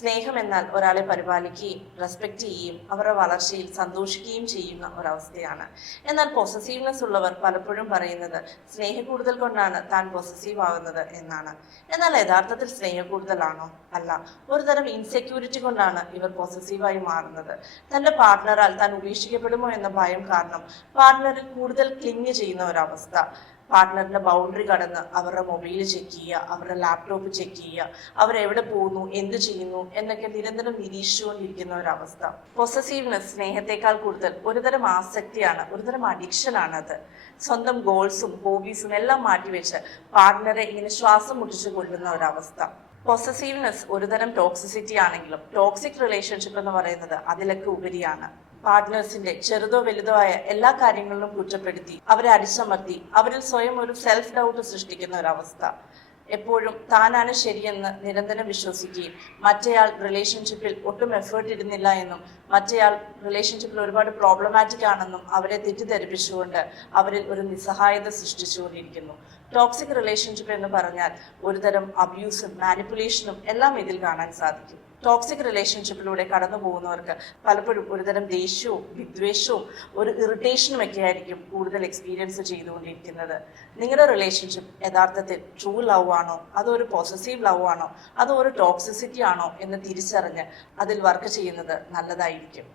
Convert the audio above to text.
സ്നേഹം എന്നാൽ ഒരാളെ പരിപാലിക്കുകയും റെസ്പെക്ട് ചെയ്യുകയും അവരുടെ വളർച്ചയിൽ സന്തോഷിക്കുകയും ചെയ്യുന്ന ഒരവസ്ഥയാണ്. എന്നാൽ പൊസസീവ്നെസ് ഉള്ളവർ പലപ്പോഴും പറയുന്നത് സ്നേഹക്കൂടുതൽ കൊണ്ടാണ് താൻ പൊസസീവ് ആകുന്നത് എന്നാണ്. എന്നാൽ യഥാർത്ഥത്തിൽ സ്നേഹക്കൂടുതലാണോ? അല്ല, ഒരുതരം ഇൻസെക്യൂരിറ്റി കൊണ്ടാണ് ഇവർ പൊസസീവായി മാറുന്നത്. തന്റെ പാർട്ട്ണറാൽ താൻ ഉപേക്ഷിക്കപ്പെടുമോ എന്ന ഭയം കാരണം പാർട്ട്ണറിൽ കൂടുതൽ ക്ലിങ് ചെയ്യുന്ന ഒരവസ്ഥ. പാർട്ട്ണറിന്റെ ബൗണ്ടറി കടന്ന് അവരുടെ മൊബൈൽ ചെക്ക് ചെയ്യുക, അവരുടെ ലാപ്ടോപ്പ് ചെക്ക് ചെയ്യുക, അവരെവിടെ പോകുന്നു, എന്ത് ചെയ്യുന്നു എന്നൊക്കെ നിരന്തരം നിരീക്ഷിച്ചുകൊണ്ടിരിക്കുന്ന ഒരവസ്ഥ. പൊസസീവ്നെസ് സ്നേഹത്തെക്കാൾ കൂടുതൽ ഒരുതരം ആസക്തിയാണ്, ഒരുതരം അഡിക്ഷൻ ആണ് അത്. സ്വന്തം ഗോൾസും ഹോബീസും എല്ലാം മാറ്റിവെച്ച് പാർട്ട്ണറെ ഇങ്ങനെ ശ്വാസം മുട്ടിച്ചു കൊല്ലുന്ന ഒരവസ്ഥ. പൊസസീവ്നെസ് ഒരുതരം ടോക്സിസിറ്റി ആണെങ്കിലും ടോക്സിക് റിലേഷൻഷിപ്പ് എന്ന് പറയുന്നത് അതിലൊക്കെ ഉപരിയാണ്. പാർട്ട്നേഴ്സിന്റെ ചെറുതോ വലുതോ ആയ എല്ലാ കാര്യങ്ങളിലും കുറ്റപ്പെടുത്തി അവരെ അടിച്ചമർത്തി അവരിൽ സ്വയം ഒരു സെൽഫ് ഡൗട്ട് സൃഷ്ടിക്കുന്ന ഒരവസ്ഥ. എപ്പോഴും താനാണ് ശരിയെന്ന് നിരന്തരം വിശ്വസിക്കുകയും മറ്റേയാൾ റിലേഷൻഷിപ്പിൽ ഒട്ടും എഫേർട്ട് ഇടുന്നില്ല എന്നും മറ്റേയാൾ റിലേഷൻഷിപ്പിൽ ഒരുപാട് പ്രോബ്ലമാറ്റിക് ആണെന്നും അവരെ തെറ്റിദ്ധരിപ്പിച്ചുകൊണ്ട് അവരിൽ ഒരു നിസ്സഹായത സൃഷ്ടിച്ചുകൊണ്ടിരിക്കുന്നു. ടോക്സിക് റിലേഷൻഷിപ്പ് എന്ന് പറഞ്ഞാൽ ഒരുതരം അബ്യൂസും മാനിപ്പുലേഷനും എല്ലാം ഇതിൽ കാണാൻ സാധിക്കും. ടോക്സിക് റിലേഷൻഷിപ്പിലൂടെ കടന്നു പോകുന്നവർക്ക് പലപ്പോഴും ഒരുതരം ദേഷ്യവും വിദ്വേഷവും ഒരു ഇറിറ്റേഷനും ഒക്കെ ആയിരിക്കും കൂടുതൽ എക്സ്പീരിയൻസ് ചെയ്തുകൊണ്ടിരിക്കുന്നത്. നിങ്ങളുടെ റിലേഷൻഷിപ്പ് യഥാർത്ഥത്തിൽ ട്രൂ ലവ് ആണോ, അതോ ഒരു പോസസീവ് ലവ് ആണോ, അതോ ഒരു ടോക്സിസിറ്റി ആണോ എന്ന് തിരിച്ചറിഞ്ഞ് അതിൽ വർക്ക് ചെയ്യുന്നത് നല്ലതായിരിക്കും.